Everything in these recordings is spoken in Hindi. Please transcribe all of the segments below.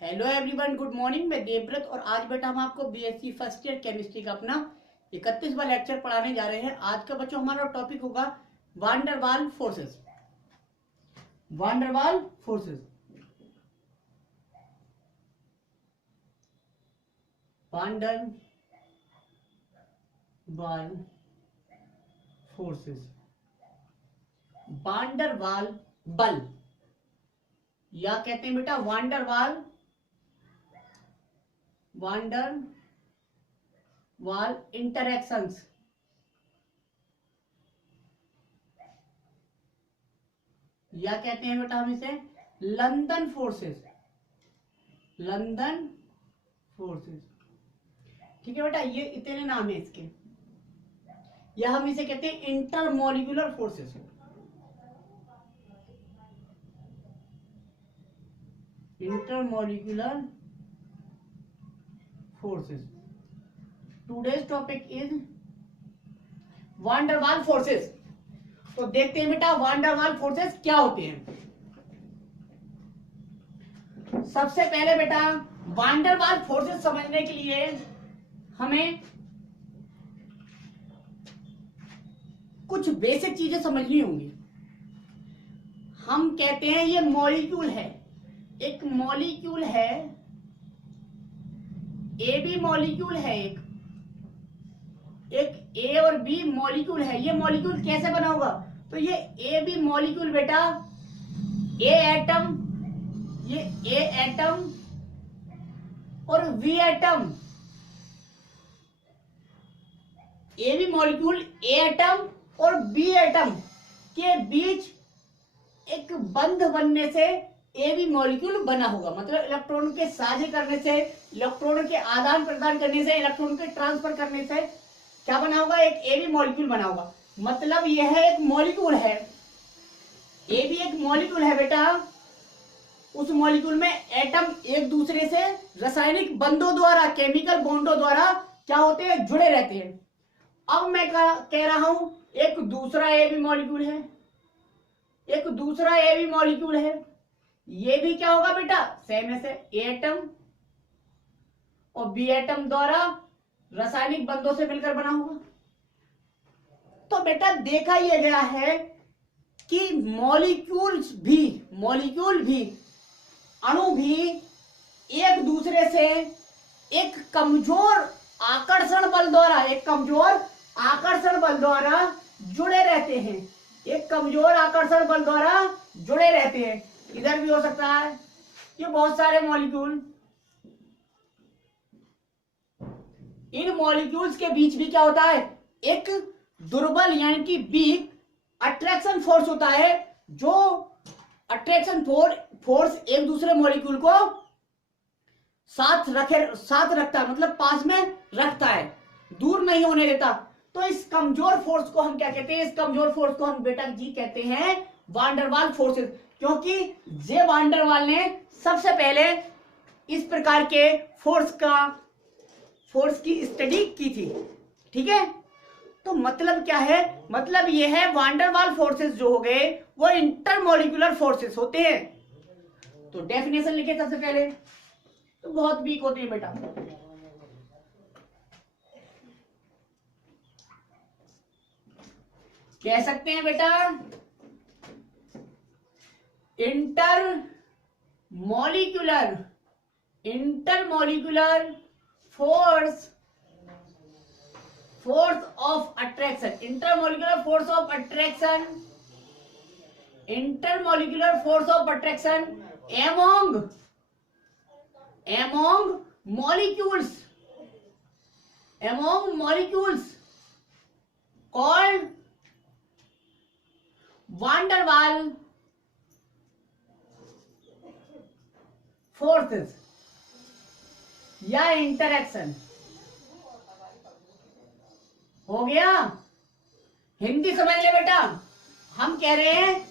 Hello everyone, good morning. मैं देवव्रत और आज बेटा हम आपको बीएससी फर्स्ट ईयर केमिस्ट्री का अपना 31वां लेक्चर पढ़ाने जा रहे हैं। आज का बच्चों हमारा टॉपिक होगा वान der Waals forces. Van der Waals forces, van der Waals forces, van der वाल बल या कहते हैं बेटा वान डेर वाल इंटरैक्शंस। या कहते हैं बेटा हम इसे लंदन फोर्सेस। लंदन फोर्सेस, ठीक है बेटा, ये इतने नाम है इसके। या हम इसे कहते हैं intermolecular forces. Intermolecular forces. Today's topic is one der Waals forces. तो देखते हैं बेटा वान डेर वाल फोर्सेस क्या होते हैं। सबसे पहले बेटा वान डेर वाल फोर्सेस समझने के लिए हमें कुछ बेसिक चीजें समझनी होंगी। हम कहते हैं ये मॉलिक्यूल है, एक मॉलिक्यूल है, ए बी मॉलिक्यूल है, एक ए और बी मॉलिक्यूल है। ये मॉलिक्यूल कैसे बना होगा? तो ये ए बी मॉलिक्यूल बेटा ए एटम, ये ए एटम और B atom. A B molecule A atom और बी एटम के बीच एक बंध बनने से ए बी मॉलिक्यूल बना होगा। मतलब इलेक्ट्रॉन के साझे करने से, इलेक्ट्रॉन के आदान प्रदान करने से, इलेक्ट्रॉन के ट्रांसफर करने से क्या बना होगा? एक ए बी मॉलिक्यूल बना होगा। मतलब यह है एक मॉलिक्यूल है, ए बी एक मॉलिक्यूल है बेटा। उस मॉलिक्यूल में एटम एक दूसरे से रासायनिक बंधों द्वारा, केमिकल बॉन्डों द्वारा क्या होते हैं? जुड़े रहते हैं। अब मैं कह रहा हूं एक दूसरा ए बी मॉलिक्यूल है, एक दूसरा ए बी मॉलिक्यूल है। ये भी क्या होगा बेटा? सेम ऐसे ए एटम और बी एटम द्वारा रासायनिक बंधों से मिलकर बना होगा। तो बेटा देखा यह गया है कि मॉलिक्यूल भी अणु भी एक दूसरे से एक कमजोर आकर्षण बल द्वारा जुड़े रहते हैं। एक कमजोर आकर्षण बल द्वारा जुड़े रहते हैं। इधर भी हो सकता है, ये बहुत सारे मॉलिक्यूल, इन मॉलिक्यूल्स के बीच भी क्या होता है? एक दुर्बल यानी कि वीक अट्रैक्शन फोर्स होता है, जो अट्रैक्शन फोर्स एक दूसरे मॉलिक्यूल को साथ रखता है, मतलब पास में रखता है, दूर नहीं होने देता। तो इस कमजोर फोर्स को हम क्या कहते हैं? इस कमजोर फोर्स को हम बेटा जी कहते हैं वान डेर वाल फोर्सेस। क्योंकि जे वान डेर वाल ने सबसे पहले इस प्रकार के फोर्स की स्टडी की थी। ठीक है, तो मतलब क्या है? मतलब यह है वान डेर वाल फोर्सेस जो हो गए वो इंटरमोलिकुलर फोर्सेस होते हैं। तो डेफिनेशन लिखे सबसे पहले, तो बहुत वीक होते हैं बेटा। कह सकते हैं बेटा intermolecular force of attraction. Intermolecular force of attraction among molecules called one der Waals forces या इंटरैक्शन। हो गया? हिंदी समझ ले बेटा। हम कह रहे हैं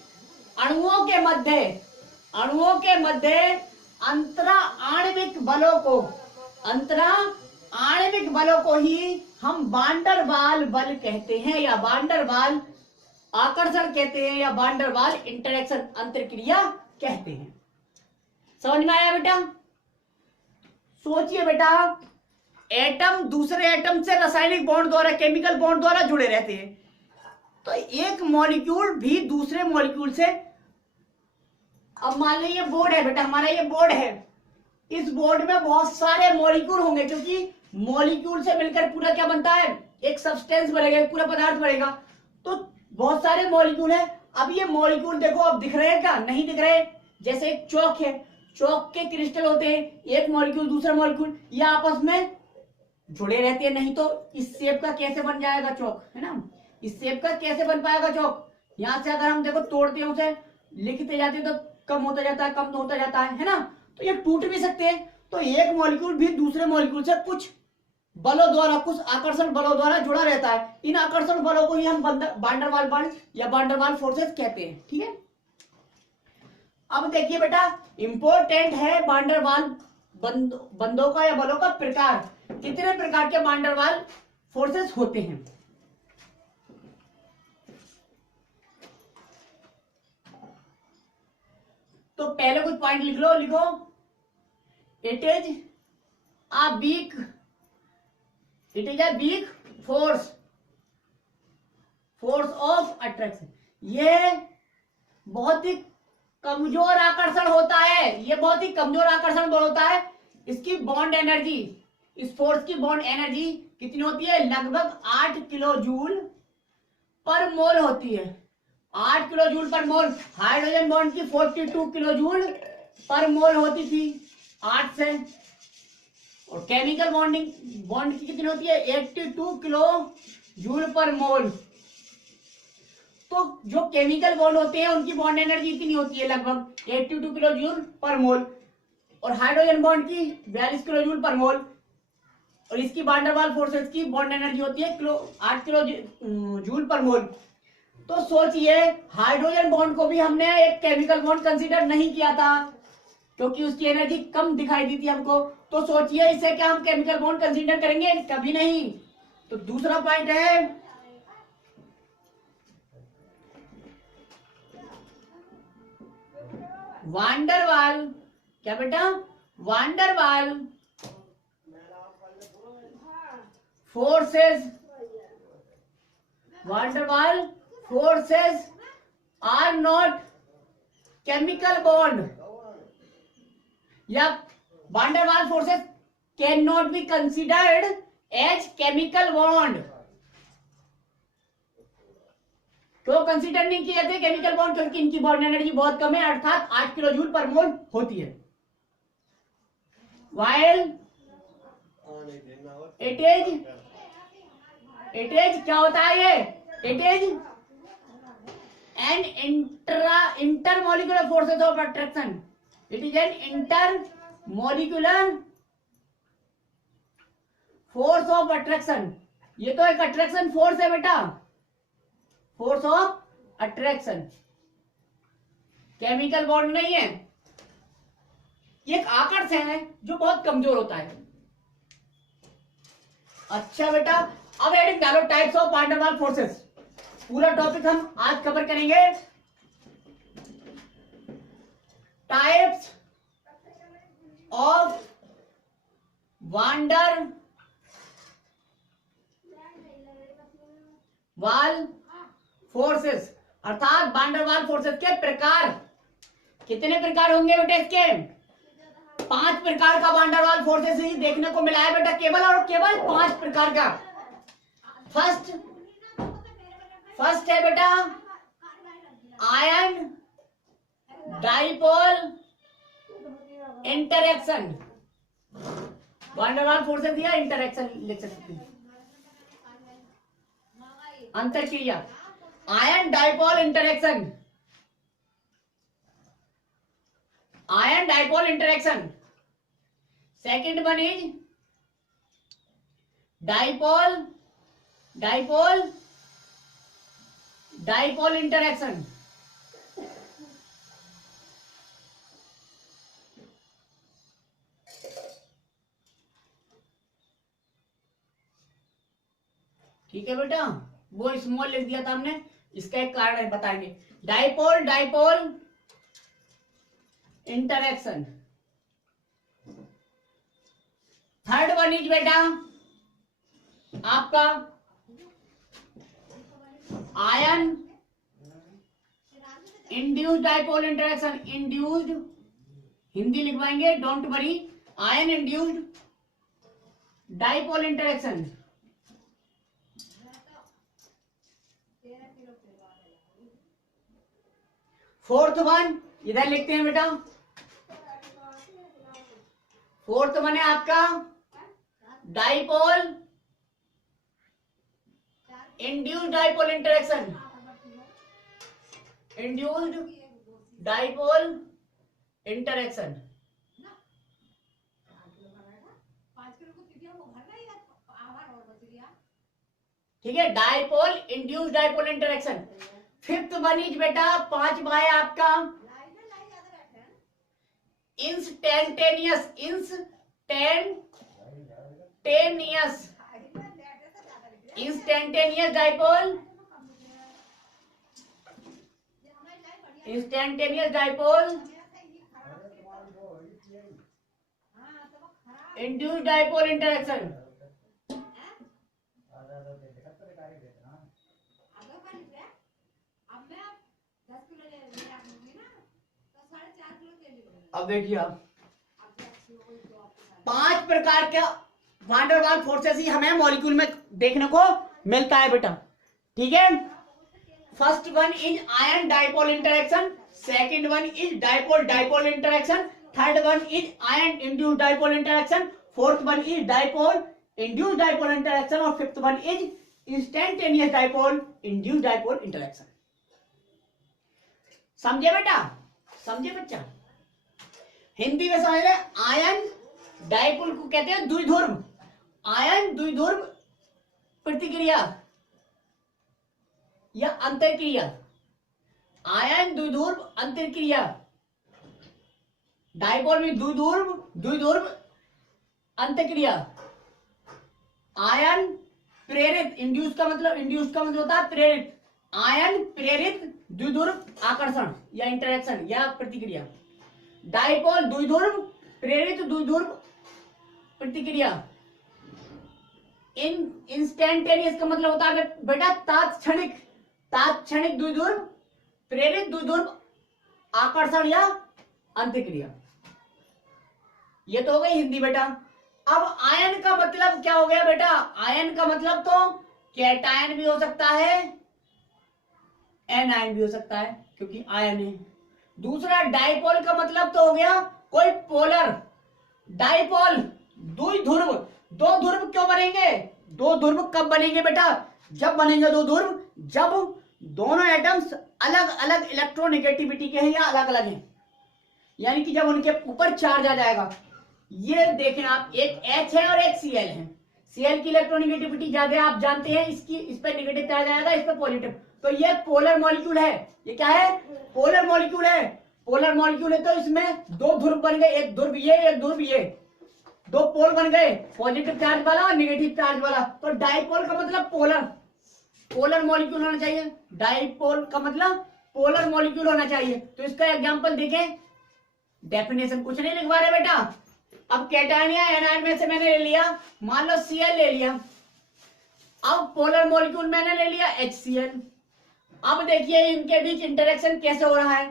अणुओं के मध्य अंतरा आणविक बलों को ही हम वान डेर वाल बल कहते हैं, या वान डेर वाल आकर्षण कहते हैं, या वान डेर वाल इंटरैक्शन अंतरक्रिया कहते हैं। समझ में आया बेटा? सोचिए बेटा, एटम दूसरे एटम से रासायनिक बॉन्ड द्वारा, केमिकल बॉन्ड द्वारा जुड़े रहते हैं, तो एक मॉलिक्यूल भी दूसरे मॉलिक्यूल से, अब मान लीजिए ये बोर्ड है बेटा, हमारा ये बोर्ड है, इस बोर्ड में बहुत सारे मॉलिक्यूल होंगे, क्योंकि मॉलिक्यूल से मिलकर पूरा क्या बनता है, एक सब्सटेंस बनेगा, पूरा पदार्थ बनेगा, तो बहुत सारे मॉलिक्यूल है। अब ये मॉलिक्यूल देखो, अब दिख रहे हैं क्या, नहीं दिख रहे। जैसे एक चौक है, चौक के क्रिस्टल होते हैं, एक मॉलिक्यूल दूसरा मॉलिक्यूल, ये आपस में जुड़े रहते हैं, नहीं तो इस शेप का कैसे बन जाएगा चौक, है ना, इस शेप का कैसे बन पाएगा चौक। यहां से अगर हम देखो तोड़ते हैं उसे, लिखते जाते हैं तो कम होता जाता है, कम होता जाता है ना, तो ये टूट भी सकते हैं। तो एक मॉलिक्यूल भी दूसरे मॉलिक्यूल से कुछ बलों द्वारा, कुछ आकर्षण बलों द्वारा जुड़ा रहता है। इन आकर्षण बलों को ही हम वान डेर वाल बल या वान डेर वाल फोर्सेस कहते हैं, ठीक है। अब देखिए बेटा, इंपॉर्टेंट है वान डेर वाल बंधों का या बलों का प्रकार, कितने प्रकार के वान डेर वाल फोर्सेस होते हैं। तो पहले कुछ पॉइंट लिख लो, लिखो, it is a weak force of attraction, ये बहुत ही कमजोर आकर्षण होता है, ये बहुत ही कमजोर आकर्षण बल होता है। इसकी बॉन्ड एनर्जी, इस फोर्स की बॉन्ड एनर्जी कितनी होती है, लगभग 8 किलो जूल पर मोल होती है, 8 किलो जूल पर मोल। हाइड्रोजन बॉन्ड की 42 किलो जूल पर मोल होती थी 8 से, और केमिकल बॉन्ड की कितनी होती है, 82 किलो जूल पर मोल। तो जो केमिकल बॉन्ड होते हैं उनकी बॉन्ड एनर्जी इतनी होती है, लगभग 82 किलो जूल पर मोल, और हाइड्रोजन बॉन्ड की 42 किलो जूल पर मोल, और इसकी वान डेर वाल फोर्सेस की बॉन्ड एनर्जी होती है 8 किलो जूल पर मोल। तो सोचिए, हाइड्रोजन बॉन्ड को भी हमने एक केमिकल बॉन्ड कंसीडर नहीं किया था, क्योंकि उसकी एनर्जी कम दिखाई दी थी हमको। तो सोचिए, इसे क्या हम केमिकल बॉन्ड कंसीडर करेंगे, कभी नहीं। तो दूसरा पॉइंट है, वान डेर वाल, क्या बेटा, van der Waals forces, van der Waals forces are not chemical bond, या van der Waals forces can not be considered as chemical bond. क्यों कंसीडर नहीं किए जाते केमिकल बॉन्ड, क्योंकि इनकी बॉन्ड एनर्जी बहुत कम है, अर्थात 8 किलो जूल पर मोल होती है। वाइल इट इज क्या होता है ये, it is an intermolecular forces of attraction, it is an intermolecular force of attraction. ये तो एक अट्रैक्शन फोर्स है बेटा, force of attraction, chemical bond नहीं है, ये एक आकर्षण है जो बहुत कमजोर होता है। अच्छा बेटा, अब हेडिंग डालो, types of one der Waals forces. पूरा टॉपिक हम आज कवर करेंगे, types of one der Waals forces, अर्थात वान डेर वाल फोर्सेस के प्रकार। कितने प्रकार होंगे बेटा इसके, 5 प्रकार का वान डेर वाल फोर्सेस ही देखने को मिला है बेटा, केवल और केवल 5 प्रकार का। फर्स्ट है बेटा ion dipole interaction, van der Waals forces या इंटरेक्शन लिख सकते हैं, अंतरक्रिया, ion dipole interaction, ion dipole interaction. Second one is dipole interaction. ठीक है बेटा, वो स्मॉल लिख दिया था हमने, इसका एक कारण है, बताएंगे। Dipole interaction, third one is बेटा आपका ion induced dipole interaction, induced Hindi लिखवाएंगे, don't worry, ion induced dipole interaction. Fourth one इधर लिखते हैं बेटा, फोर्थ वन है आपका dipole induced dipole interaction, induced dipole interaction. ठीक है, dipole induced dipole interaction. Fifth one is बेटा, 5 बाय आपका instantaneous, instantaneous dipole, instantaneous dipole induced dipole interaction. अब देखिए आप 5 प्रकार का वांडर वाल फोर्सेस ही हमें मॉलिक्यूल में देखने को मिलता है बेटा। ठीक है, first one is ion dipole interaction, second one is dipole dipole interaction, third one is ion induced dipole interaction, fourth one is dipole induced dipole interaction और fifth one is instantaneous dipole induced dipole interaction. समझे बेटा, समझे बच्चा? हिंदी में समझ रहे, आयन डाइपोल को कहते हैं द्विध्रुव, आयन द्विध्रुव प्रतिक्रिया या अंतरक्रिया, आयन द्विध्रुव अंतरक्रिया, डाइपोल में द्विध्रुव अंतरक्रिया, आयन प्रेरित, इंड्यूस का मतलब होता है प्रेरित, आयन प्रेरित द्विध्रुव आकर्षण या इंटरेक्शन या प्रतिक्रिया, डाइपोल द्विध्रुव प्रेरित द्विध्रुव प्रतिक्रिया, इंस्टेंटेनियस का मतलब होता है बेटा तात्क्षणिक द्विध्रुव प्रेरित द्विध्रुव आकर्षण या अंतःक्रिया। ये तो हो गई हिंदी बेटा। अब आयन का मतलब क्या हो गया बेटा? आयन का मतलब तो कैटायन भी हो सकता है, एनायन भी हो सकता है क्योंकि आयन है। दूसरा डाइपोल का मतलब तो हो गया कोई पोलर, डाइपोल द्विध्रुव। दो ध्रुव क्यों बनेंगे? दो ध्रुव कब बनेंगे बेटा? जब बनेंगे दो ध्रुव जब दोनों एटम्स अलग अलग इलेक्ट्रोनेगेटिविटी के हैं या अलग अलग हैं, यानी कि जब उनके ऊपर चार्ज आ जाएगा। ये देखें आप, एक H है और एक Cl है। Cl की इलेक्ट्रोनेगेटिविटी ज्यादा है, आप जानते हैं, इस पे नेगेटिव चार्ज आएगा, इस पे पॉजिटिव। तो ये पोलर मॉलिक्यूल है। ये क्या है? पोलर मॉलिक्यूल है। पोलर मॉलिक्यूल है तो इसमें दो ध्रुव बन गए, एक ध्रुव ये एक ध्रुव ये, दो पोल बन गए, पॉजिटिव चार्ज वाला और नेगेटिव चार्ज वाला। तो डाइपोल का मतलब पोलर मॉलिक्यूल होना चाहिए। डाइपोल का मतलब पोलर मॉलिक्यूल होना चाहिए। तो इसका एग्जांपल देखें, डेफिनेशन कुछ नहीं लिखवा रहे बेटा। अब कैटायन या एनायन में से मैंने ले लिया, मान लो Cl ले लिया। अब पोलर मॉलिक्यूल मैंने ले लिया HCl। अब देखिए इनके बीच इंटरेक्शन कैसे हो रहा है।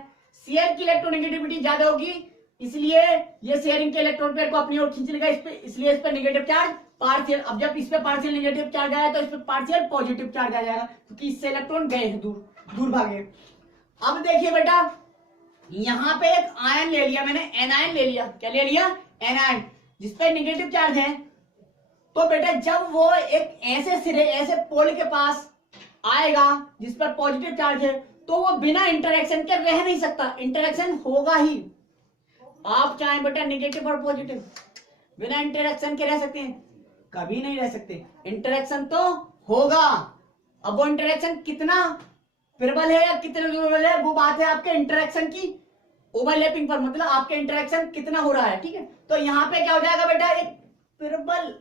Cl की इलेक्ट्रोनेगेटिविटी ज्यादा होगी, इसलिए ये शेयरिंग के इलेक्ट्रॉन पेयर को अपनी ओर खींच लेगा, इसलिए इस पर नेगेटिव चार्ज पार्शियल। अब जब इस पे पार्शियल नेगेटिव चार्ज आया तो इस पे पार्शियल पॉजिटिव चार्ज आ जाएगा, क्योंकि इससे इलेक्ट्रॉन गए हैं, दूर भागे। अब देखिए बेटा, यहां पे एक आयन ले लिया मैंने, एनायन ले लिया। क्या ले लिया? एनायन, जिसपे नेगेटिव चार्ज है। तो बेटा जब वो एक ऐसे सिरे, ऐसे पोल के पास आएगा जिस पर पॉजिटिव चार्ज है, तो वो बिना इंटरेक्शन के रह नहीं सकता, इंटरेक्शन होगा ही। आप चाहें बेटा नेगेटिव और पॉजिटिव, बिना इंटरेक्शन के रह सकते हैं? कभी नहीं रह सकते, इंटरेक्शन तो होगा। अब वो इंटरेक्शन कितना प्रबल है या कितना दुर्बल है, वो बात है आपके इंटरेक्शन की ओवरलैपिंग पर, मतलब आपके इंटरेक्शन कितना हो रहा है। ठीक है, तो यहाँ पे क्या हो जाएगा बेटा? एक प्रबल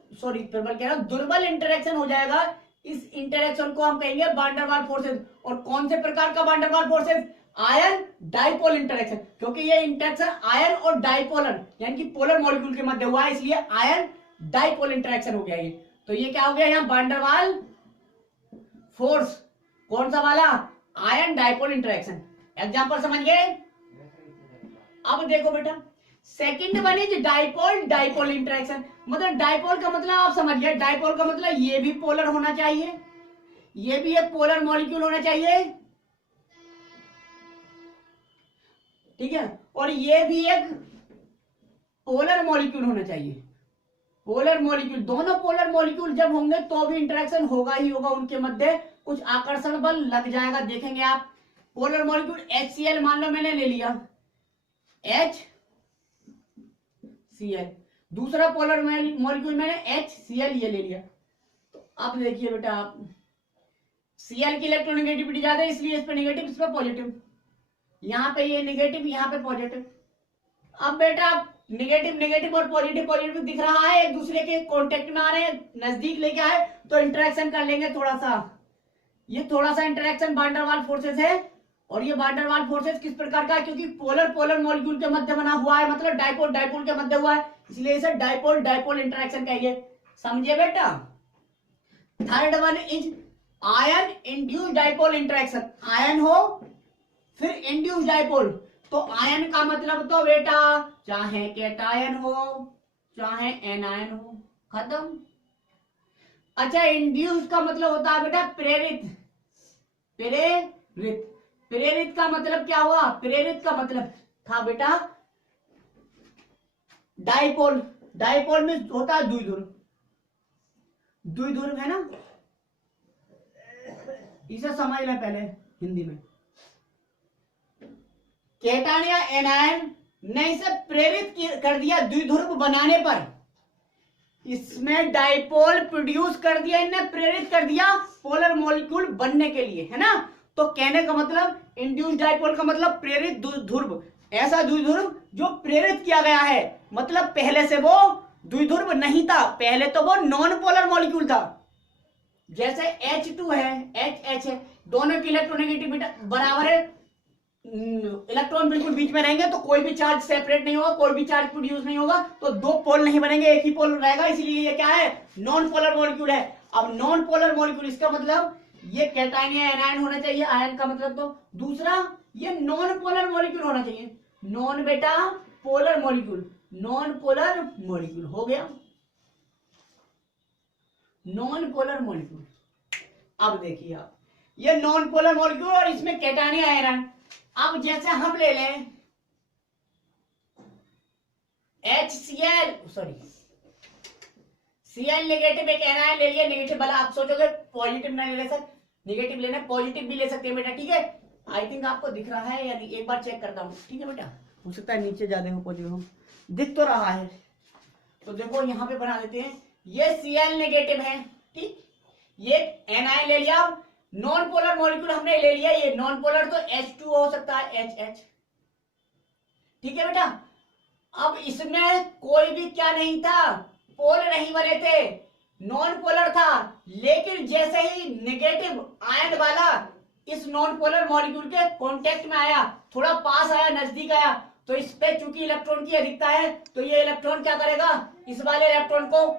कह रहा हूं, दुर्बल इंटरेक्शन हो जाएगा। इस इंटरेक्शन को हम कहेंगे वान डेर वाल फोर्सेस। और कौन से प्रकार का van der Waals forces? Ion dipole interaction, क्योंकि ये इंटरेक्शन आयन और डाइपोलर यानी कि पोलर मॉलिक्यूल के मध्य हुआ है, इसलिए आयन डाइपोल इंटरेक्शन हो गया ये। तो ये क्या हो गया यहाँ वान डेर वाल फोर्स, कौन सा वाला, आयन डाइपोल इंटरेक्शन। एग्जांपल समझ गए। अब देखो बेटा second one is dipole dipole interaction. मतलब डाइपोल का मतलब आप समझ गए, डाइपोल का मतलब ये भी पोलर होना चाहिए, ये भी एक पोलर मॉलिक्यूल होना चाहिए, ठीक है, और ये भी एक पोलर मॉलिक्यूल होना चाहिए। पोलर मॉलिक्यूल, दोनों पोलर मॉलिक्यूल जब होंगे तो भी इंटरेक्शन होगा ही होगा, उनके मध्य कुछ आकर्षण बल लग जाएगा, देखेंगे आप। पोलर मॉलिक्यूल HCl मान लो मैंने ले लिया, HCl, दूसरा पोलर मॉलिक्यूल मैंने HCl ये ले लिया। तो अब देखिए बेटा आप, Cl की इलेक्ट्रोनेगेटिविटी ज्यादा है इसलिए इस पे नेगेटिव, इस पे पॉजिटिव, यहाँ पे ये नेगेटिव यहाँ पे पॉजिटिव। अब बेटा नेगेटिव नेगेटिव और पॉजिटिव पॉजिटिव दिख रहा है, एक दूसरे के कांटेक्ट में आ रहे हैं, नजदीक लेके आए तो इंटरेक्शन कर लेंगे थोड़ा सा। ये थोड़ा सा interaction van der Waals forces है, और ये वान डेर वाल फोर्सेस किस प्रकार का है, क्योंकि पोलर पोलर मॉलिक्यूल के मध्य बना हुआ है, मतलब डाइपोल डाइपोल के मध्य हुआ है, इसलिए इसे डाइपोल डाइपोल इंटरेक्शन कहिए। समझिए बेटा। Third one is ion induced dipole interaction. Ion हो फिर इंड्यूस्ड डाइपोल, तो आयन का मतलब तो बेटा चाहे कैटायन हो चाहे एनायन हो, खत्म। अच्छा इंड्यूस्ड का मतलब होता है बेटा प्रेरित, प्रेरित, प्रेरित का मतलब क्या हुआ, प्रेरित का मतलब था बेटा डाइपोल, डाइपोल में होता है द्विध्रुव, द्विध्रुव है ना, इसे समझ लें पहले हिंदी में। कैटायन या एनायन ने इसे प्रेरित कर दिया द्विध्रुव बनाने पर, इसमें डाइपोल प्रोड्यूस कर दिया, इन्हें प्रेरित कर दिया पोलर मॉलिक्यूल बनने के लिए, है ना। तो कहने का मतलब इंड्यूस्ड डाइपोल का मतलब प्रेरित द्विध्रुव, ऐसा द्विध्रुव जो प्रेरित किया गया है, मतलब पहले से वो द्विध्रुव नहीं था, पहले तो वो नॉन पोलर मॉलिक्यूल था। जैसे H2 है, HH है, दोनों की इलेक्ट्रोनेगेटिविटी बराबर है, इलेक्ट्रॉन बिल्कुल बीच में रहेंगे तो कोई भी चार्ज सेपरेट नहीं होगा, कोई भी चार्ज प्रोड्यूस नहीं होगा, तो दो पोल नहीं बनेंगे, एक ही पोल रहेगा, इसलिए ये क्या है, नॉन पोलर मॉलिक्यूल है। अब नॉन पोलर मॉलिक्यूल इसका मतलब ये कैटायन या एनायन होना चाहिए, आयन का मतलब तो दूसरा ये नॉन पोलर मॉलिक्यूल होना चाहिए, नॉन बेटा polar molecule, non polar molecule हो गया, नॉन पोलर मॉलिक्यूल। अब देखिए आप ये नॉन पोलर मॉलिक्यूल और इसमें कैटायन या एनायन। अब जैसे हम ले लें HCl, सॉरी Cl नेगेटिव, एक एनायन ले लिया नेगेटिव वाला, आप सोचोगे पॉजिटिव नहीं ले सकते, नेगेटिव लेना, पॉजिटिव भी ले सकते हैं बेटा, ठीक है। आई थिंक आपको दिख रहा है यानी एक बार चेक करता हूं, ठीक है बेटा, हो सकता है नीचे ज्यादा हो पॉजिटिव हो, दिख तो रहा है। तो देखो यहां पे बना देते हैं, ये Cl नेगेटिव है, ठीक, ये एनायन ले लिया, नॉन पोलर मॉलिक्यूल हमने ले लिया, ये नॉन पोलर तो H2 हो सकता है, HH, ठीक है बेटा। अब इसमें कोई भी क्या नहीं था, पोल नहीं बने थे, नॉन पोलर था, लेकिन जैसे ही नेगेटिव आयन वाला इस नॉन पोलर मॉलिक्यूल के कांटेक्ट में आया, थोड़ा पास आया, नजदीक आया, तो इस पे चूंकि इलेक्ट्रॉन की अधिकता है तो ये इलेक्ट्रॉन क्या करेगा, इस वाले इलेक्ट्रॉन को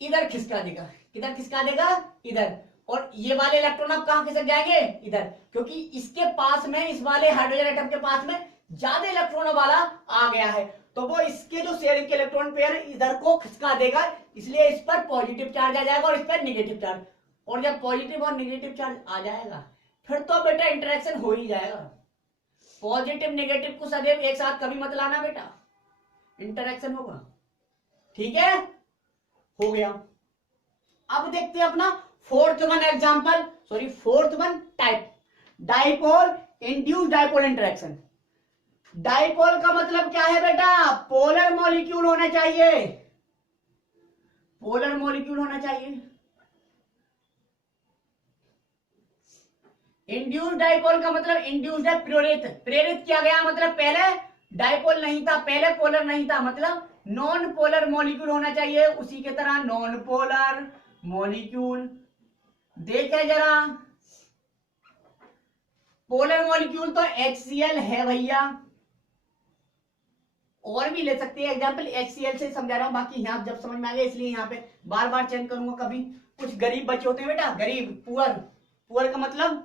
इधर खिसका देगा, किधर खिसका देगा, इधर, और ये वाले इलेक्ट्रॉन अब कहां खिसक जाएंगे, इधर, क्योंकि इसके पास में, इस वाले हाइड्रोजन एटम के पास में ज्यादा इलेक्ट्रॉनों वाला आ गया है, तो वो इसके जो शेयरिंग के इलेक्ट्रॉन पेयर इधर को खिसका देगा, इसलिए इस पर पॉजिटिव चार्ज आ जाएगा और इस पर नेगेटिव चार्ज, और जब पॉजिटिव और नेगेटिव चार्ज आ जाएगा फिर तो बेटा इंटरेक्शन हो ही जाएगा। पॉजिटिव नेगेटिव को सदैव एक साथ कभी मत लाना बेटा, इंटरेक्शन होगा, ठीक है, हो गया। अब देखते हैं अपना fourth one example, sorry fourth one type, dipole induced dipole interaction. Dipole का मतलब क्या है बेटा, पोलर मॉलिक्यूल होना चाहिए, पोलर मॉलिक्यूल होना चाहिए। इंड्यूस्ड डाइपोल का मतलब इंड्यूस्ड है प्रेरित, प्रेरित किया गया, मतलब पहले डाइपोल नहीं था, पहले पोलर नहीं था, मतलब नॉन पोलर मॉलिक्यूल होना चाहिए, उसी के तरह नॉन पोलर मॉलिक्यूल। देखे जरा, पोलर मॉलिक्यूल तो HCl है भैया, और भी ले सकते हैं एग्जाम्पल HCl से समझा रहा हूं, बाकी यहाँ जब समझ में आ गया इसलिए यहाँ पे बार बार चेंज करूंगा। कभी कुछ गरीब बच्चे होते हैं बेटा, गरीब, पुअर, पुअर का मतलब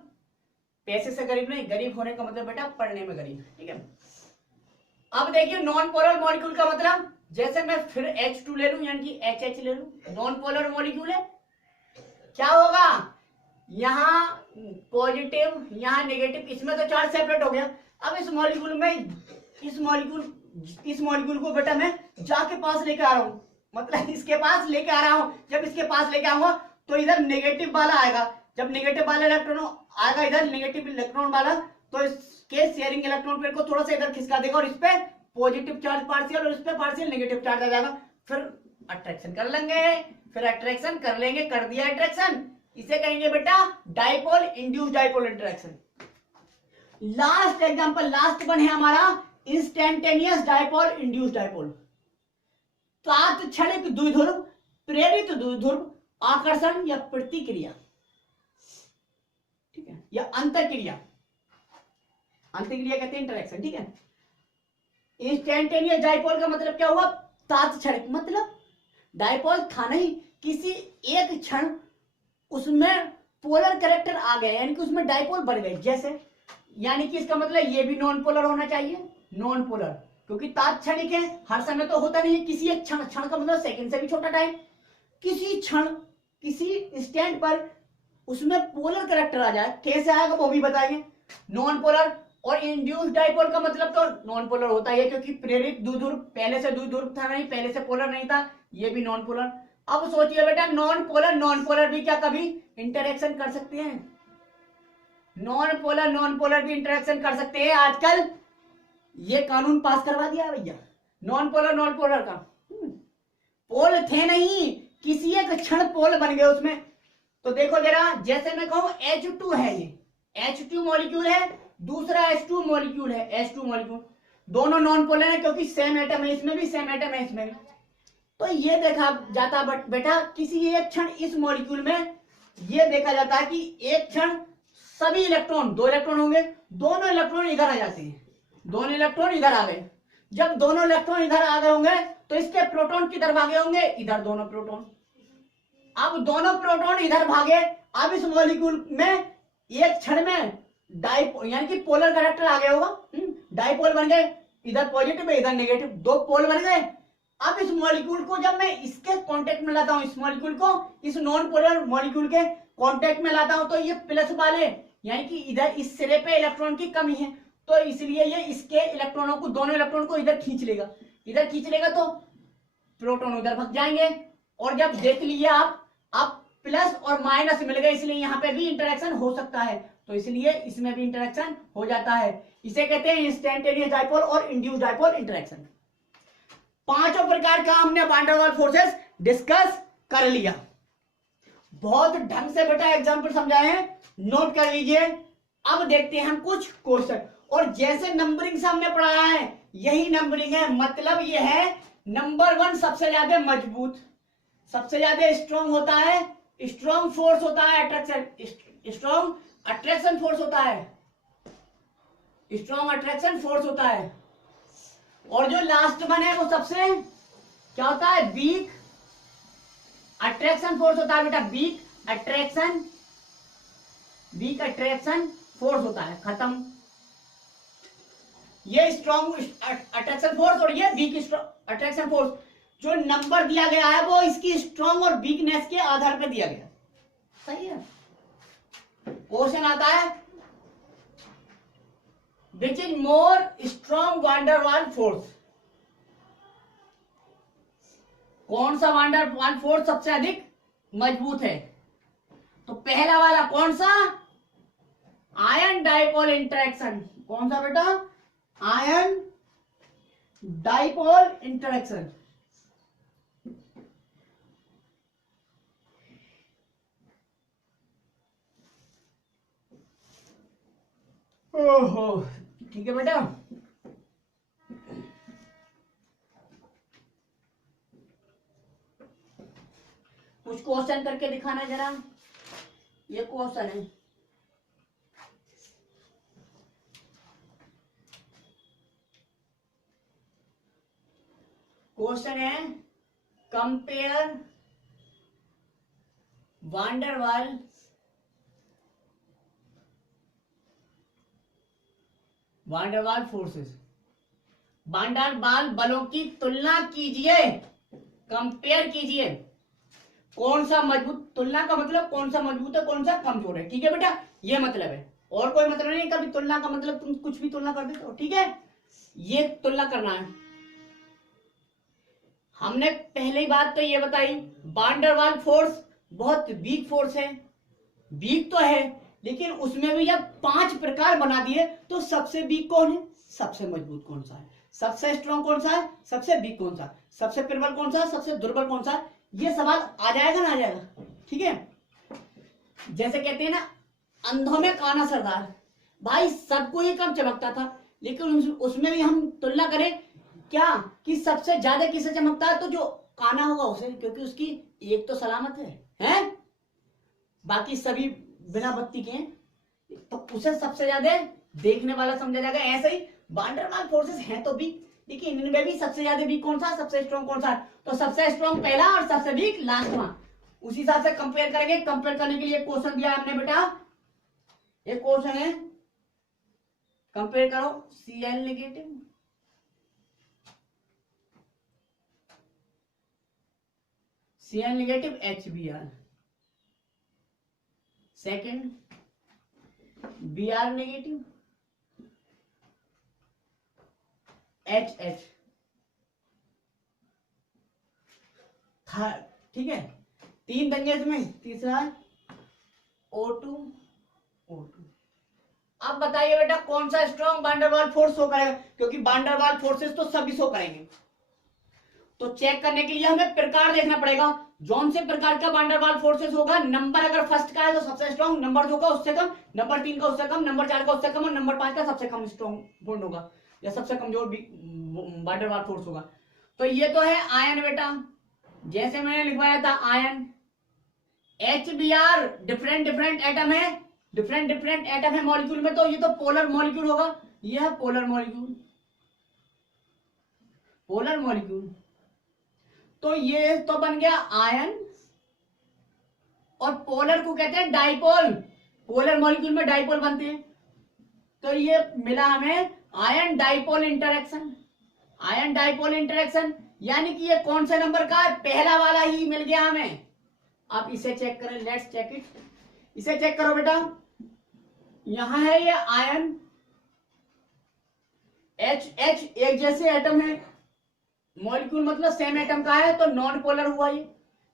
पैसे से गरीब नहीं, गरीब होने का मतलब बेटा पढ़ने में गरीब, ठीक है। अब देखिए नॉन पोलर मॉलिक्यूल का मतलब, जैसे मैं फिर H2 ले लूं यानी कि HH ले लूं, नॉन पोलर मॉलिक्यूल है, क्या होगा, यहाँ पॉजिटिव यहाँ नेगेटिव, इसमें तो चार्ज सेपरेट हो गया। अब इस मॉलिक्यूल में इस मॉलिक्यूल को बेटा मैं जाके पास लेके आ रहा हूं, मतलब इसके पास लेके आ रहा हूं। जब इसके पास लेके आऊंगा तो इधर नेगेटिव वाला आएगा, जब नेगेटिव वाला इलेक्ट्रॉन आएगा इधर नेगेटिव इलेक्ट्रॉन वाला, तो इसके शेयरिंग इलेक्ट्रॉन पेयर को थोड़ा सा इधर खिसका देगा और इस पे पॉजिटिव चार्ज पार्शियल और इस पे पार्शियल नेगेटिव चार्ज आ जाएगा। फिर अट्रैक्शन कर लेंगे, फिर अट्रैक्शन कर लेंगे, कर दिया अट्रैक्शन, इसे कहेंगे बेटा dipole induce dipole interaction. Last example, last one है हमारा इंस्टेंटेनियस डाइपोल इंड्यूस डाइपोल। तात्क्षणिक द्विध्रुव प्रेरित द्विध्रुव आकर्षण या प्रतिक्रिया, ठीक है, या अंतरक्रिया, अंतरक्रिया कहते हैं इंटरेक्शन, ठीक है। इंस्टेंटेनियस डाइपोल का मतलब क्या हुआ, तात्क्षणिक, मतलब डाइपोल था नहीं, किसी एक क्षण उसमें पोलर कैरेक्टर आ गया यानी कि उसमें डाइपोल बढ़ गए, जैसे, यानी कि इसका मतलब ये भी नॉन पोलर होना चाहिए, नॉन पोलर, क्योंकि तात्क्षणिक है, हर समय तो होता नहीं है, किसी एक क्षण, क्षण का मतलब सेकंड से भी छोटा टाइम, किसी क्षण किसी इंस्टेंट पर उसमें पोलर कैरेक्टर आ जाए, कैसे आएगा वो भी बताएंगे, नॉन पोलर। और इंड्यूस डाइपोल का मतलब तो नॉन पोलर होता है क्योंकि प्रेरित द्विध्रुव, पहले से द्विध्रुव था नहीं, पहले से पोलर नहीं था, ये भी नॉन पोलर। अब सोचिए बेटा नॉन पोलर भी क्या कभी इंटरेक्शन कर सकते हैं, नॉन पोलर भी इंटरेक्शन कर सकते हैं, आजकल ये कानून पास करवा दिया भैया नॉन पोलर का। पोल थे नहीं, किसी एक क्षण पोल बन गए उसमें। तो देखो जरा, जैसे मैं कहूं H2 है, ये H2 मॉलिक्यूल है, दूसरा H2 मॉलिक्यूल है, H2 मॉलिक्यूल, दोनों नॉन पोलर है क्योंकि सेम एटम है, इसमें भी सेम एटम है, इसमें भी। तो ये देखा जाता बेटा किसी एक क्षण इस मॉलिक्यूल में ये देखा जाता है कि एक क्षण सभी इलेक्ट्रॉन, दो इलेक्ट्रॉन होंगे, दोनों इलेक्ट्रॉन इधर आ जाते हैं, दोनों इलेक्ट्रॉन इधर आ गए। जब दोनों इलेक्ट्रॉन इधर आ गए होंगे तो इसके प्रोटॉन किधर भागे होंगे, इधर दोनों प्रोटॉन। अब दोनों प्रोटॉन इधर भागे, अब इस मॉलिक्यूल में एक क्षण में डाइपोल यानी कि पोलर कैरेक्टर आ गया होगा, डाइपोल बन गए, इधर पॉजिटिव है इधर नेगेटिव, दो पोल बन गए। अब इस मॉलिक्यूल को जब मैं इसके कांटेक्ट में लाता हूं, इस मॉलिक्यूल को इस नॉन पोलर मॉलिक्यूल के कांटेक्ट में लाता हूं, तो ये प्लस वाले यानी कि इधर इस सिरे पे इलेक्ट्रॉन की कमी है, तो इसलिए ये इसके इलेक्ट्रॉनों को, दोनों इलेक्ट्रॉन को इधर खींच लेगा, इधर खींच लेगा तो प्रोटॉन उधर भाग जाएंगे। और जब देख लिए आप प्लस और माइनस मिल गए, इसलिए यहाँ पे भी इंटरेक्शन हो सकता है, तो इसलिए इसमें भी इंटरेक्शन हो जाता है। इसे कहते हैं इंस्टेंटेनियस डाइपोल और इंड्यूस्ड डाइपोल इंटरेक्शन। पांचों प्रकार का हमने वान डेर वाल फोर्सेस डिस्कस कर लिया, बहुत ढंग से बेटा एग्जाम्पल समझाए हैं, नोट कर लीजिए। अब देखते हैं हम कुछ क्वेश्चन, और जैसे नंबरिंग से हमने पढ़ाया है यही नंबरिंग है, मतलब ये है नंबर 1 सबसे ज्यादा मजबूत, सबसे ज्यादा स्ट्रॉन्ग होता है, स्ट्रॉन्ग फोर्स होता है अट्रैक्शन, स्ट्रॉन्ग अट्रैक्शन फोर्स होता है, स्ट्रॉन्ग अट्रैक्शन फोर्स होता है। और जो लास्ट वन है वो सबसे क्या होता है, वीक अट्रैक्शन फोर्स होता है बेटा, वीक अट्रैक्शन फोर्स होता है, खत्म। ये स्ट्रॉन्ग अट्रैक्शन फोर्स और ये वीक अट्रैक्शन फोर्स, जो नंबर दिया गया है वो इसकी स्ट्रॉन्ग और वीकनेस के आधार पर दिया गया, सही है। क्वेश्चन आता है which is more strong one der वाल फोर्स, कौन सा वान डेर वाल फोर्स सबसे अधिक मजबूत है, तो पहला वाला कौन सा, आयन डाइपोल इंटरेक्शन, कौन सा बेटा, आयन डाइपोल इंटरेक्शन। ओहो ठीक है बेटा, कुछ क्वेश्चन करके दिखाना जरा, ये क्वेश्चन है, क्वेश्चन है कंपेयर वांडरवाल फोर्सेस, वांडरवाल बलों की तुलना कीजिए, कंपेयर कीजिए, कौन सा मजबूत, तुलना का मतलब कौन सा मजबूत है कौन सा कमजोर है, ठीक है बेटा, ये मतलब है, और कोई मतलब नहीं। कभी तुलना का मतलब तुम कुछ भी तुलना कर देते हो, ठीक है, ये तुलना करना है। हमने पहली बात तो ये बताई, वांडरवाल फोर्स बहुत वीक फोर्स है, वीक तो है, लेकिन उसमें भी जब 5 प्रकार बना दिए तो सबसे वीक कौन है, सबसे मजबूत कौन सा है, सबसे स्ट्रॉन्ग कौन सा है, सबसे वीक कौन सा, सबसे प्रबल कौन सा, सबसे दुर्बल कौन सा, ये सवाल आ जाएगा ना, आ जाएगा, ठीक है। जैसे कहते हैं ना, अंधों में काना सरदार, भाई सबको ही कम चमकता था, लेकिन उसमें भी हम तुलना करें क्या कि सबसे ज्यादा किसे चमकता है, तो जो काना होगा उसे, क्योंकि उसकी एक तो सलामत है? बाकी सभी बिना बत्ती के हैं, तो उसे सबसे ज्यादा देखने वाला समझा जाएगा। ऐसे ही वांडरवाल फोर्सेस हैं तो भी, लेकिन इनमें भी सबसे ज्यादा वीक कौन सा, सबसे स्ट्रॉन्ग कौन सा, तो सबसे स्ट्रॉन्ग पहला और सबसे वीक लास्ट में, उसी हिसाब से कंपेयर करेंगे। कंपेयर करने के लिए क्वेश्चन दिया हमने बेटा, एक क्वेश्चन है कंपेयर करो Cl negative HBr, second Br negative HH, third, ठीक है, 3 बन गए इसमें, तीसरा O2। अब बताइए बेटा कौन सा स्ट्रॉन्ग वांडरवाल फोर्स शो करेगा, क्योंकि वांडरवाल फोर्सेस तो सभी शो करेंगे, तो चेक करने के लिए हमें प्रकार देखना पड़ेगा, जौन से प्रकार का वांडरवाल फोर्सेस होगा, नंबर अगर फर्स्ट का है तो सबसे स्ट्रॉन्ग, नंबर 2 का उससे कम, नंबर 3 का उससे कम, नंबर 4 का उससे कम, और नंबर 5 का सबसे कम स्ट्रॉन्ग बॉन्ड होगा या सबसे कमजोर वांडरवाल फोर्स होगा। तो ये तो है आयन बेटा, जैसे मैंने लिखवाया था आयन, HBr डिफरेंट एटम है, डिफरेंट एटम है मॉलिक्यूल में, तो ये तो पोलर मॉलिक्यूल होगा, ये है पोलर मॉलिक्यूल, तो ये तो बन गया आयन, और पोलर को कहते हैं डाइपोल, पोलर मॉलिक्यूल में डाइपोल बनते हैं, तो ये मिला हमें आयन डाइपोल इंटरेक्शन, यानी कि ये कौन से नंबर का है, पहला वाला ही मिल गया हमें। आप इसे चेक करें, लेट्स चेक इट, इसे चेक करो बेटा, यहां है ये आयन, H एक जैसे एटम है, मॉलिक्यूल मतलब सेम एटम का है, तो नॉन पोलर हुआ, ये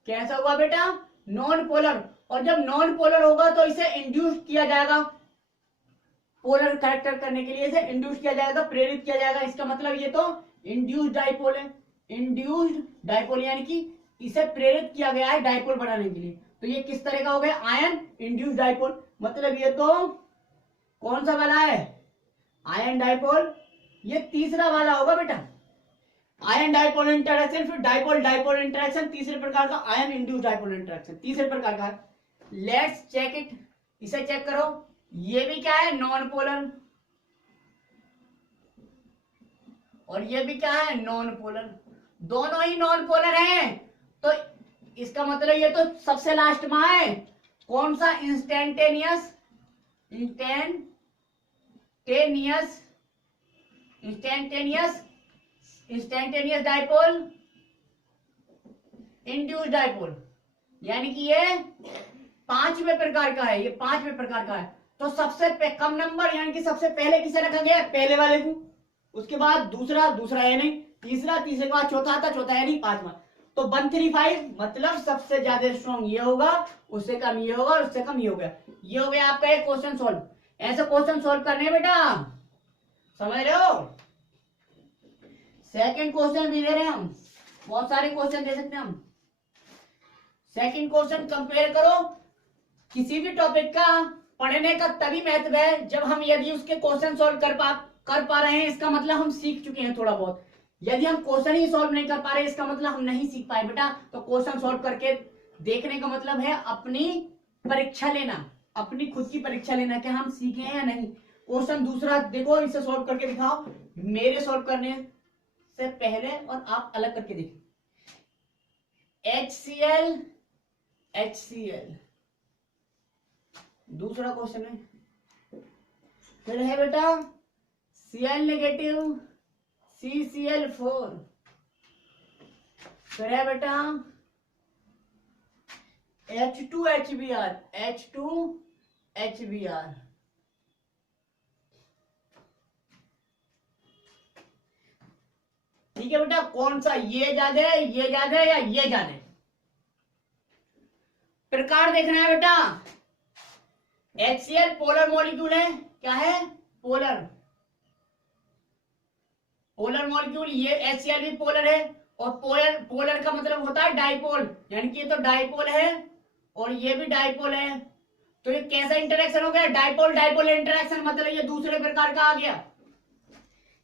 कैसा हुआ बेटा, नॉन पोलर, और जब नॉन पोलर होगा तो इसे इंड्यूस किया जाएगा, पोलर कैरेक्टर करने के लिए इसे इंड्यूस किया जाएगा, प्रेरित किया जाएगा, इसका मतलब ये तो इंड्यूस्ड डाइपोल है, यानी कि इसे प्रेरित किया गया है डाइपोल बनाने के लिए, तो ये किस तरह का हो गया, आयन इंड्यूस्ड डाइपोल, मतलब ये तो कौन सा वाला है, आयन डाइपोल, ये तीसरा वाला होगा बेटा, आयन डाइपोल इंटरेक्शन, फिर डाइपोल इंटरेक्शन, तीसरे प्रकार का आयन इंड्यूस्ड डाइपोल इंटरेक्शन, तीसरे प्रकार का। लेट्स चेक इट, इसे चेक करो, ये भी क्या है, नॉन पोलर, और ये भी क्या है, नॉन पोलर, दोनों ही नॉन पोलर हैं, तो इसका मतलब ये तो सबसे लास्ट में है, कौन सा, इंस्टेंटेनियस डाइपोल, इंड्यूस्ड डाइपोल, यानी कि ये 5वें प्रकार का है, तो सबसे कम नंबर, यानी कि सबसे पहले किसे रखा गया, पहले वाले को, उसके बाद दूसरा है नहीं, तीसरे के बाद चौथा आता, चौथा है नहीं, 5वां, तो 135, मतलब सबसे ज्यादा स्ट्रॉन्ग ये होगा, उससे कम ये होगा, और उससे कम ये हो गया, ये हो गया आपका एक क्वेश्चन सॉल्व। ऐसे क्वेश्चन सॉल्व करने बेटा, समझ रहे हो। सेकंड क्वेश्चन भी दे रहे हैं हम, बहुत सारे क्वेश्चन दे सकते हैं हम। सेकंड क्वेश्चन, कंपेयर करो, किसी भी टॉपिक का पढ़ने का तभी महत्व है जब हम, यदि उसके क्वेश्चन सॉल्व कर पा रहे हैं, इसका मतलब हम सीख चुके हैं थोड़ा बहुत, यदि हम क्वेश्चन ही सॉल्व नहीं कर पा रहे, इसका मतलब हम नहीं सीख पाए बेटा। तो क्वेश्चन सॉल्व करके देखने का मतलब है अपनी परीक्षा लेना, अपनी खुद की परीक्षा लेना कि हम सीखे हैं या नहीं। क्वेश्चन दूसरा देखो, इसे सॉल्व करके दिखाओ, मेरे सॉल्व करने से पहले और आप अलग करके देखिए, HCl HCl। दूसरा क्वेश्चन है, फिर है बेटा Cl नेगेटिव CCl4, फिर है बेटा H2HBr H2HBr। ठीक है बेटा, कौन सा ये ज्यादा है, ये ज्यादा है या ये ज्यादा है? प्रकार देखना है बेटा। HCl पोलर मॉलिक्यूल है, क्या है? Polar, polar molecule. ये HCl भी पोलर है, और पोलर, पोलर का मतलब होता है डाइपोल, यानी कि ये तो डाइपोल है और ये भी डाइपोल है। तो ये कैसा इंटरेक्शन हो गया? डाइपोल डाइपोल इंटरेक्शन, मतलब ये दूसरे प्रकार का आ गया।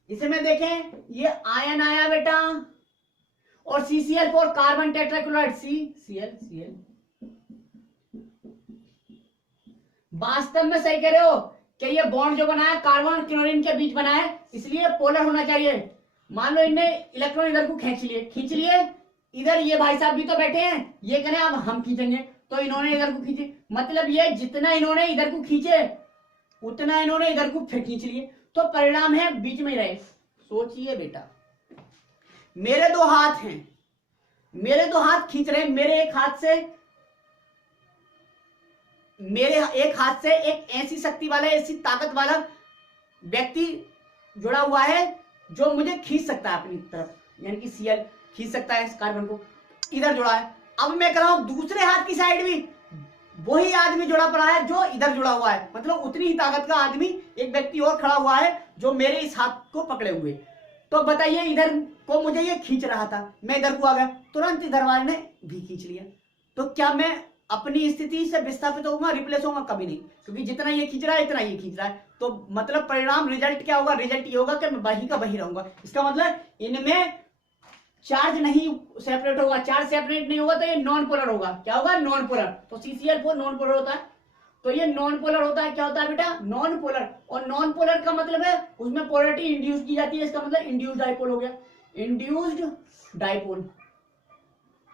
इसमें देखें, ये आयन आया बेटा, और CCl4 कार्बन टेट्राक्लोराइड CCl। वास्तव में सही कह रहे हो कि ये बॉन्ड जो बना है कार्बन क्लोरीन के बीच बना है, इसलिए पोलर होना चाहिए। मान लो इनने इलेक्ट्रॉन इधर को खींच लिए, इधर ये भाई साहब भी तो बैठे हैं, ये कह रहे हैं अब हम खींचेंगे, तो इन्होंने इधर को खींचे, मतलब ये जितना इन्होंने इधर को खींचे उतना इन्होंने इधर को फिर खींच लिए, तो परिणाम है बीच में रहे। सोचिए बेटा, मेरे दो हाथ हैं, मेरे दो हाथ खींच रहे हैं, मेरे एक हाथ से एक ऐसी शक्ति वाला, ऐसी ताकत वाला व्यक्ति जुड़ा हुआ है जो मुझे खींच सकता है अपनी तरफ, यानी कि Cl खींच सकता है इस कार्बन को, इधर जुड़ा है। अब मैं कह रहा हूं दूसरे हाथ की साइड भी वही आदमी जुड़ा पड़ा है जो इधर जुड़ा हुआ है, मतलब उतनी ही ताकत का आदमी, एक व्यक्ति और खड़ा हुआ है जो मेरे इस हाथ को पकड़े हुए। तो बताइए, इधर को मुझे ये खींच रहा था, मैं इधर को आ गया, तुरंत इधर वाले ने भी खींच लिया, तो क्या मैं अपनी स्थिति से विस्थापित होऊंगा, रिप्लेस होऊंगा? कभी नहीं, क्योंकि जितना ये खींच रहा है इतना ये खींच रहा है। तो मतलब परिणाम, रिजल्ट क्या होगा? रिजल्ट ये होगा कि मैं वही का वही रहूंगा। इसका मतलब इनमें चार्ज नहीं सेपरेट होगा, चार्ज सेपरेट नहीं होगा तो ये नॉन पोलर होगा। क्या होगा? Non polar. तो CCl4 नॉन पोलर होता है, तो ये नॉन पोलर होता है। क्या होता है बेटा? Non polar. और नॉन पोलर का मतलब है उसमें पोलरिटी इंड्यूस की जाती है, इसका मतलब इंड्यूस्ड डाइपोल हो गया, इंड्यूस्ड डाइपोल।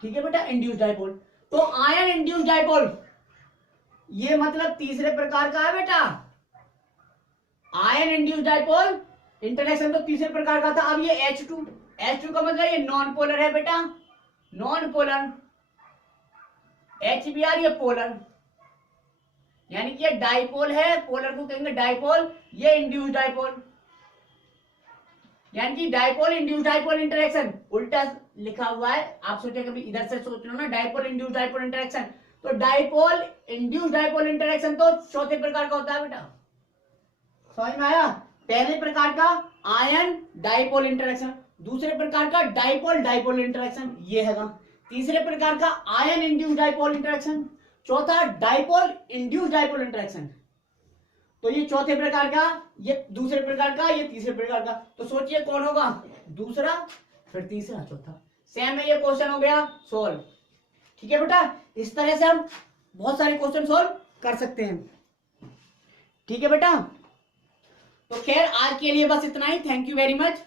ठीक है बेटा, इंड्यूस्ड डाइपोल। तो आयन इंड्यूस्ड डाइपोल, ये मतलब तीसरे प्रकार का है बेटा। आयन इंड्यूस्ड डाइपोल इंटरेक्शन तो तीसरे प्रकार का था। अब ये H2 का मतलब ये नॉन पोलर है बेटा, नॉन पोलर। HBr ये पोलर, यानी कि ये डाइपोल है, पोलर को कहेंगे डाइपोल, ये इंड्यूस्ड डाइपोल, यानी कि डाइपोल इंड्यूस्ड डाइपोल इंटरेक्शन। उल्टा लिखा हुआ है, आप सोचे कभी इधर से सोच लो ना, डाइपोल इंड्यूस्ड डाइपोल इंटरेक्शन। तो डाइपोल इंड्यूस्ड डाइपोल इंटरेक्शन तो चौथे प्रकार का होता है बेटा, समझ में आया? पहले प्रकार का आयन डाइपोल इंटरेक्शन, दूसरे प्रकार का डाइपोल डाइपोल इंटरेक्शन ये है। तीसरे प्रकार का आयन इंड्यूस्ड डाइपोल इंटरेक्शन, चौथा डाइपोल इंड्यूस्ड डाइपोल इंटरेक्शन। तो ये चौथे प्रकार का, ये दूसरे प्रकार का, ये तीसरे प्रकार का। तो सोचिए कौन होगा? दूसरा, फिर तीसरा, चौथा। सेम में ये क्वेश्चन हो गया सोल्व। ठीक है बेटा, इस तरह से हम बहुत सारे क्वेश्चन सोल्व कर सकते हैं। ठीक है बेटा, तो खैर आज के लिए बस इतना ही। Thank you very much.